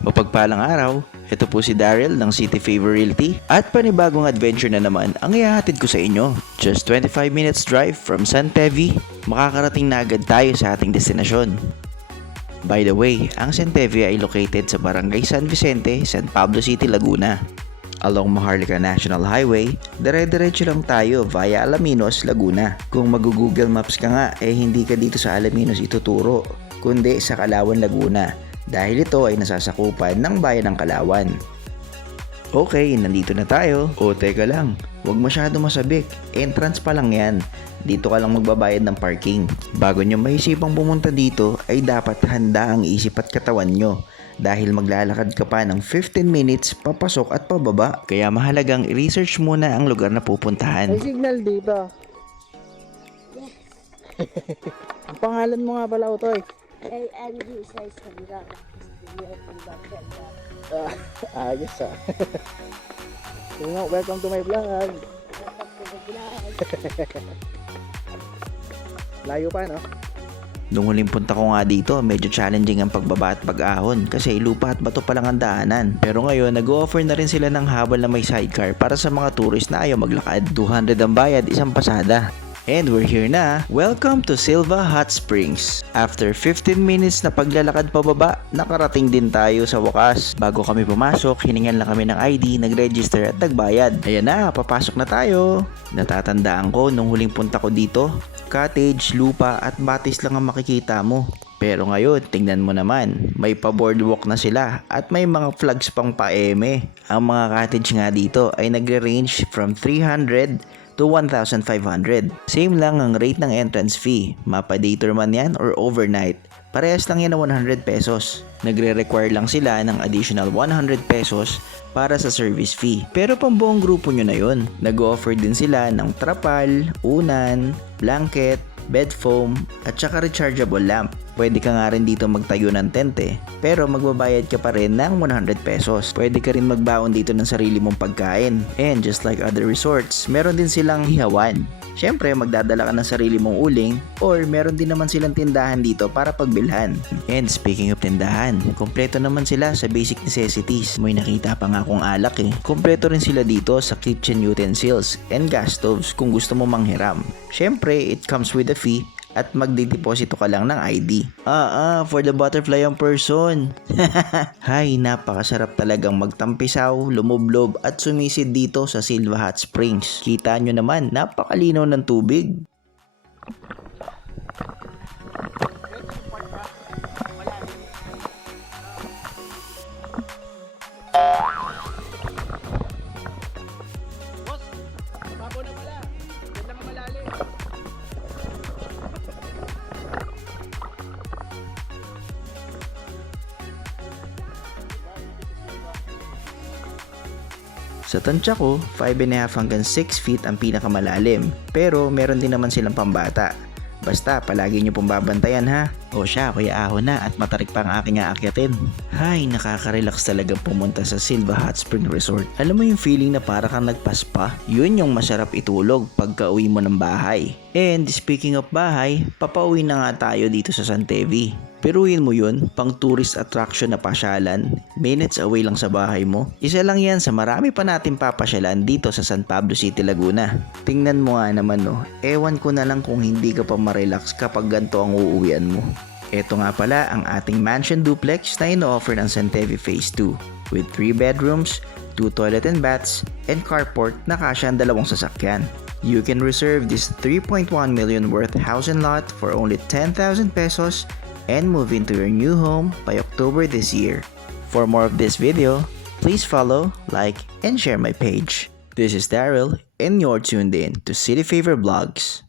Mapagpalang araw, ito po si Daryl ng City Favor Realty at panibagong adventure na naman ang ihahatid ko sa inyo. Just 25 minutes drive from San Tevi, makakarating na agad tayo sa ating destinasyon. By the way, ang San Tevi ay located sa Barangay San Vicente, San Pablo City, Laguna. Along Maharlika National Highway, dire-diretso lang tayo via Alaminos, Laguna. Kung mag-Google Maps ka nga, hindi ka dito sa Alaminos ituturo, kundi sa Kalawan, Laguna. Dahil ito ay nasasakupan ng bayan ng Kalawan. Okay, nandito na tayo. O teka lang, huwag masyado masabik. Entrance pa lang yan. Dito ka lang magbabayad ng parking. Bago nyo maisipang pumunta dito, ay dapat handa ang isip at katawan nyo. Dahil maglalakad ka pa ng 15 minutes papasok at pababa. Kaya mahalagang i-research muna ang lugar na pupuntahan. May signal dito. Ang pangalan mo nga pala, Utoy? Ay, Andy, isa sa mga Ayos ah. So, welcome to my vlog. Layo pa, no? Nung huling punta ko nga dito, medyo challenging ang pagbaba at pag-ahon kasi lupa at bato pa lang ang daanan. Pero ngayon, nag-offer na rin sila ng habal na may sidecar para sa mga tourist na ayaw maglakad. 200 ang bayad, isang pasada. And we're here na. Welcome to Silva Hot Springs. After 15 minutes na paglalakad pababa, nakarating din tayo sa wakas. Bago kami pumasok, hiningan lang kami ng ID, nag-register at nagbayad. Ayan na, papasok na tayo. Natatandaan ko nung huling punta ko dito, cottage, lupa at batis lang ang makikita mo. Pero ngayon, tingnan mo naman, may pa-boardwalk na sila at may mga flags pang pa-eme. Ang mga cottage nga dito ay nagre-range from 300 to 1,500. Same lang ang rate ng entrance fee. Mapa-day-tour man yan or overnight. Parehas lang yan na 100 pesos. Nagre-require lang sila ng additional 100 pesos para sa service fee. Pero pambuong grupo nyo na yun. Nag-offer din sila ng trapal, unan, blanket, bed foam, at saka rechargeable lamp. Pwede ka nga rin dito magtayo ng tent pero magbabayad ka pa rin ng 100 pesos. Pwede ka rin magbaon dito ng sarili mong pagkain. And just like other resorts, meron din silang hihawan. Siyempre, magdadala ka ng sarili mong uling or meron din naman silang tindahan dito para pagbilhan. And speaking of tindahan, kompleto naman sila sa basic necessities. May nakita pa nga akong alak Kompleto rin sila dito sa kitchen utensils and gas stoves kung gusto mo manghiram. Siyempre, it comes with a fee at magdideposito ka lang ng ID. For the butterfly ang person. Hay, napakasarap talagang magtampisaw, lumublob at sumisid dito sa Silva Hot Springs. Kita nyo naman, napakalinaw ng tubig. Sa tansya ko, 5.5 hanggang 6 feet ang pinakamalalim. Pero meron din naman silang pambata. Basta palagi nyo pong babantayan ha. O siya, kuya ahon na at matarik pa ang aking aakyatin. Hay, nakaka-relax talaga pumunta sa Silva Hot Spring Resort. Alam mo yung feeling na para kang nagpaspa? Yun yung masarap itulog pagka uwi mo ng bahay. And speaking of bahay, papauwi na nga tayo dito sa San Tevi. Peruin mo yun, pang tourist attraction na pasyalan, minutes away lang sa bahay mo. Isa lang yan sa marami pa natin papasyalan dito sa San Pablo City, Laguna. Tingnan mo nga naman ewan ko na lang kung hindi ka pa ma-relax kapag ganito ang uuwian mo. Ito nga pala ang ating mansion duplex na ino-offer ng San Tevi Phase 2 with 3 bedrooms, 2 toilet and baths, and carport na kasya ang 2 sasakyan. You can reserve this 3.1 million worth house and lot for only 10,000 pesos and move into your new home by October this year. For more of this video, please follow, like, and share my page. This is Daryl, and you're tuned in to City Favor Vlogs.